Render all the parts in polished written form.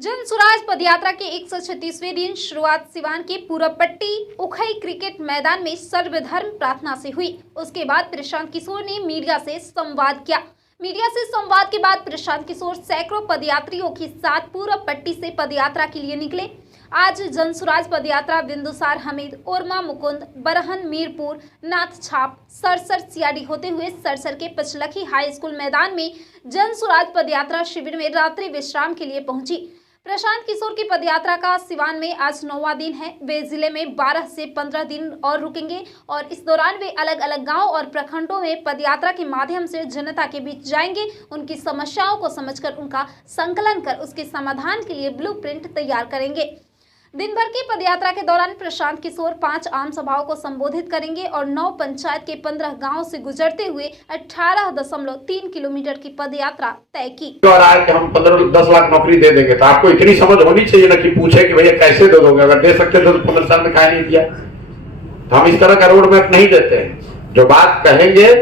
जन स्वराज पदयात्रा के 136वें दिन शुरुआत सिवान के पूरबपट्टी उखई क्रिकेट मैदान में सर्वधर्म प्रार्थना से हुई। उसके बाद प्रशांत किशोर ने मीडिया से संवाद किया। मीडिया से संवाद के बाद प्रशांत किशोर सैकड़ों पदयात्रियों के साथ पूरबपट्टी से पदयात्रा के लिए निकले। आज जन स्वराज पदयात्रा बिंदुसार हमीद, ओरमा मुकुंद, बरहन, मीरपुर, नाथ छाप, सरसर सियाडी होते हुए सरसर के पचलखी हाई स्कूल मैदान में जन स्वराज पदयात्रा शिविर में रात्रि विश्राम के लिए पहुंची। प्रशांत किशोर की पदयात्रा का सिवान में आज 9वां दिन है। वे जिले में 12 से 15 दिन और रुकेंगे और इस दौरान वे अलग अलग गांव और प्रखंडों में पदयात्रा के माध्यम से जनता के बीच जाएंगे। उनकी समस्याओं को समझकर उनका संकलन कर उसके समाधान के लिए ब्लूप्रिंट तैयार करेंगे। दिन भर की पदयात्रा के दौरान प्रशांत किशोर 5 आम सभाओं को संबोधित करेंगे और 9 पंचायत के 15 गांवों से गुजरते हुए 18.3 किलोमीटर की पदयात्रा तय की। और आज के हम 15-10 लाख नौकरी दे देंगे तो आपको इतनी समझ होनी चाहिए ना कि पूछे कि भैया कैसे दे दोगे। अगर दे सकते तो 15 साल में काहे नहीं दिया। तो हम इस तरह का रोड मैप नहीं देते हैं। जो बात कहेंगे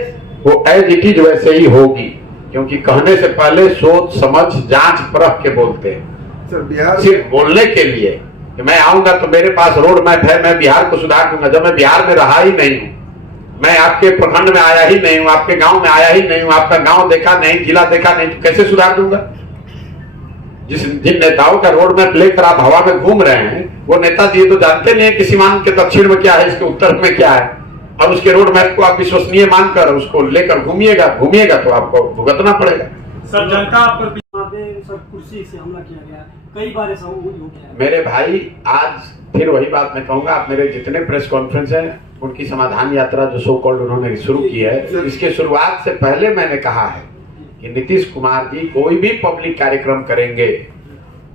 वो एज इट इज वैसे ही होगी, क्योंकि कहने से पहले सोच समझ जांच परख के बोलते हैं। सिर्फ बोलने के लिए कि मैं आऊंगा तो मेरे पास रोड मैप है, मैं बिहार को सुधार दूंगा, जब मैं बिहार में रहा ही नहीं हूं, मैं आपके प्रखंड में आया ही नहीं हूं, आपके गांव में आया ही नहीं हूं, आपका गांव देखा नहीं, जिला देखा नहीं, तो कैसे सुधार दूंगा। जिन नेताओं का रोड मैप लेकर आप हवा में घूम रहे हैं, वो नेताजी तो जानते नहीं है कि सीमांत के दक्षिण में क्या है, इसके उत्तर में क्या है, और उसके रोड मैप को आप विश्वसनीय मानकर उसको लेकर घूमिएगा तो आपको भुगतना पड़ेगा। सर, जनता पर कुर्सी से हमला किया गया, कई बार ऐसा हो गया। मेरे भाई, आज फिर वही बात मैं कहूंगा, आप मेरे जितने प्रेस कॉन्फ्रेंस हैं उनकी समाधान यात्रा जो सो कॉल्ड उन्होंने शुरू की है, इसके शुरुआत से पहले मैंने कहा है कि नीतीश कुमार जी कोई भी पब्लिक कार्यक्रम करेंगे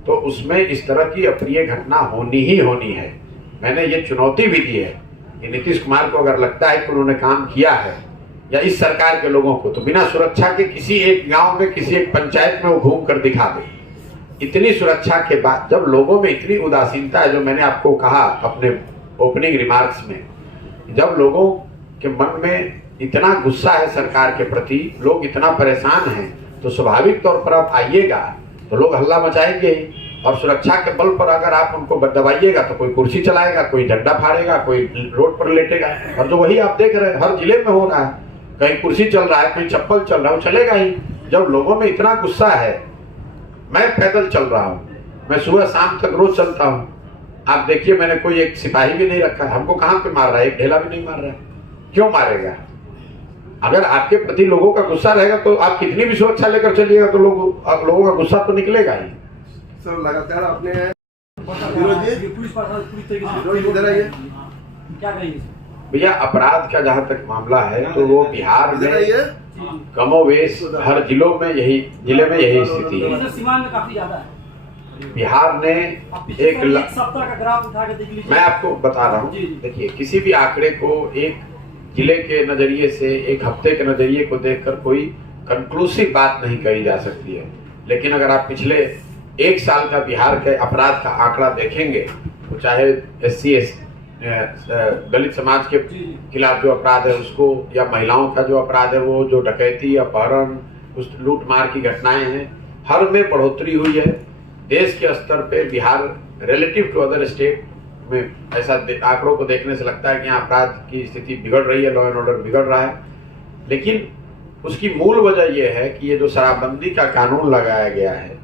तो उसमें इस तरह की अप्रिय घटना होनी ही होनी है। मैंने ये चुनौती भी दी है कि नीतीश कुमार को अगर लगता है कि उन्होंने काम किया है या इस सरकार के लोगों को, तो बिना सुरक्षा के किसी एक गांव में, किसी एक पंचायत में वो घूम कर दिखा दे। इतनी सुरक्षा के बाद जब लोगों में इतनी उदासीनता है, जो मैंने आपको कहा अपने ओपनिंग रिमार्क्स में, जब लोगों के मन में इतना गुस्सा है सरकार के प्रति, लोग इतना परेशान हैं, तो स्वाभाविक तौर पर आप आइएगा तो लोग हल्ला मचाएंगे ही। और सुरक्षा के बल पर अगर आप उनको दबाइएगा तो कोई कुर्सी चलाएगा, कोई झंडा फाड़ेगा, कोई रोड पर लेटेगा। और जो वही आप देख रहे हैं हर जिले में हो रहा है, कहीं कुर्सी चल रहा है, कहीं चप्पल चल रहा है, वो चलेगा ही। जब लोगों में इतना गुस्सा है, मैं पैदल चल रहा हूँ, मैं सुबह शाम तक रोज चलता हूँ, आप देखिए मैंने कोई एक सिपाही भी नहीं रखा, हमको कहाँ पे मार रहा है, एक ढेला भी नहीं मार रहा है। क्यों मारेगा? अगर आपके प्रति लोगों का गुस्सा रहेगा तो आप कितनी भी सुरक्षा लेकर चलिएगा तो लोगों का गुस्सा तो निकलेगा ही। सर, लगातार आपने भैया अपराध का जहाँ तक मामला है तो वो बिहार में कमोवेश हर जिले में यही स्थिति है। सीमान में काफी ज्यादा है। बिहार ने एक सप्ताह का ग्राफ उठा के देख लीजिए। मैं आपको बता रहा हूँ, देखिए किसी भी आंकड़े को एक जिले के नजरिए से, एक हफ्ते के नजरिए को देखकर कोई कंक्लूसिव बात नहीं कही जा सकती है। लेकिन अगर आप पिछले 1 साल का बिहार के अपराध का आंकड़ा देखेंगे तो चाहे SC दलित समाज के खिलाफ जो अपराध है उसको, या महिलाओं का जो अपराध है वो, जो डकैती, अपहरण, उस लूट मार की घटनाएं हैं, हर में बढ़ोतरी हुई है। देश के स्तर पे Bihar relative to other state में ऐसा आंकड़ों को देखने से लगता है कि यहाँ अपराध की स्थिति बिगड़ रही है, लॉ एंड ऑर्डर बिगड़ रहा है। लेकिन उसकी मूल वजह यह है कि ये जो शराबबंदी का कानून लगाया गया है,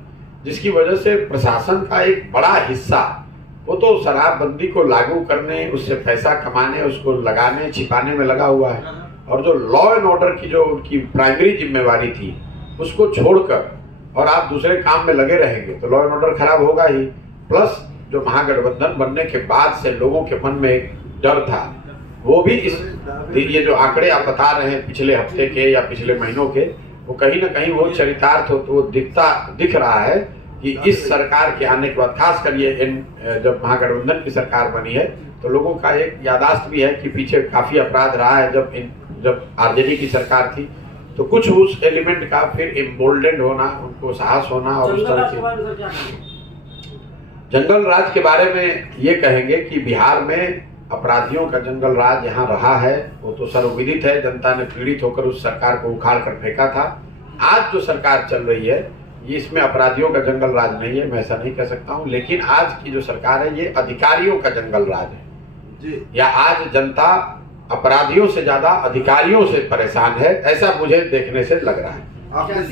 जिसकी वजह से प्रशासन का एक बड़ा हिस्सा वो तो शराबबंदी को लागू करने, उससे पैसा कमाने, उसको लगाने छिपाने में लगा हुआ है, और जो लॉ एंड ऑर्डर की जो उनकी प्राइमरी जिम्मेवारी थी उसको छोड़कर और आप दूसरे काम में लगे रहेंगे तो लॉ एंड ऑर्डर खराब होगा ही। प्लस जो महागठबंधन बनने के बाद से लोगों के मन में एक डर था, वो भी ये जो आंकड़े आप बता रहे हैं पिछले हफ्ते के या पिछले महीनों के, वो कहीं ना कहीं वो चरितार्थ हो तो वो दिख रहा है कि इस सरकार के आने के बाद, खास कर ये जब महागठबंधन की सरकार बनी है, तो लोगों का एक यादाश्त भी है कि पीछे काफी अपराध रहा है जब RJD की सरकार थी। तो कुछ उस एलिमेंट का फिर एम्बोल्डेंड होना, उनको साहस होना, और उस तरह के जंगल राज के बारे में ये कहेंगे कि बिहार में अपराधियों का जंगल राज यहाँ रहा है, वो तो सर्वविदित है। जनता ने पीड़ित होकर उस सरकार को उखाड़ कर फेंका था। आज जो सरकार चल रही है इसमें अपराधियों का जंगल राज नहीं है, मैं ऐसा नहीं कह सकता हूं। लेकिन आज की जो सरकार है ये अधिकारियों का जंगल राज है जी। या आज जनता अपराधियों से ज्यादा अधिकारियों से परेशान है, ऐसा मुझे देखने से लग रहा है। आपने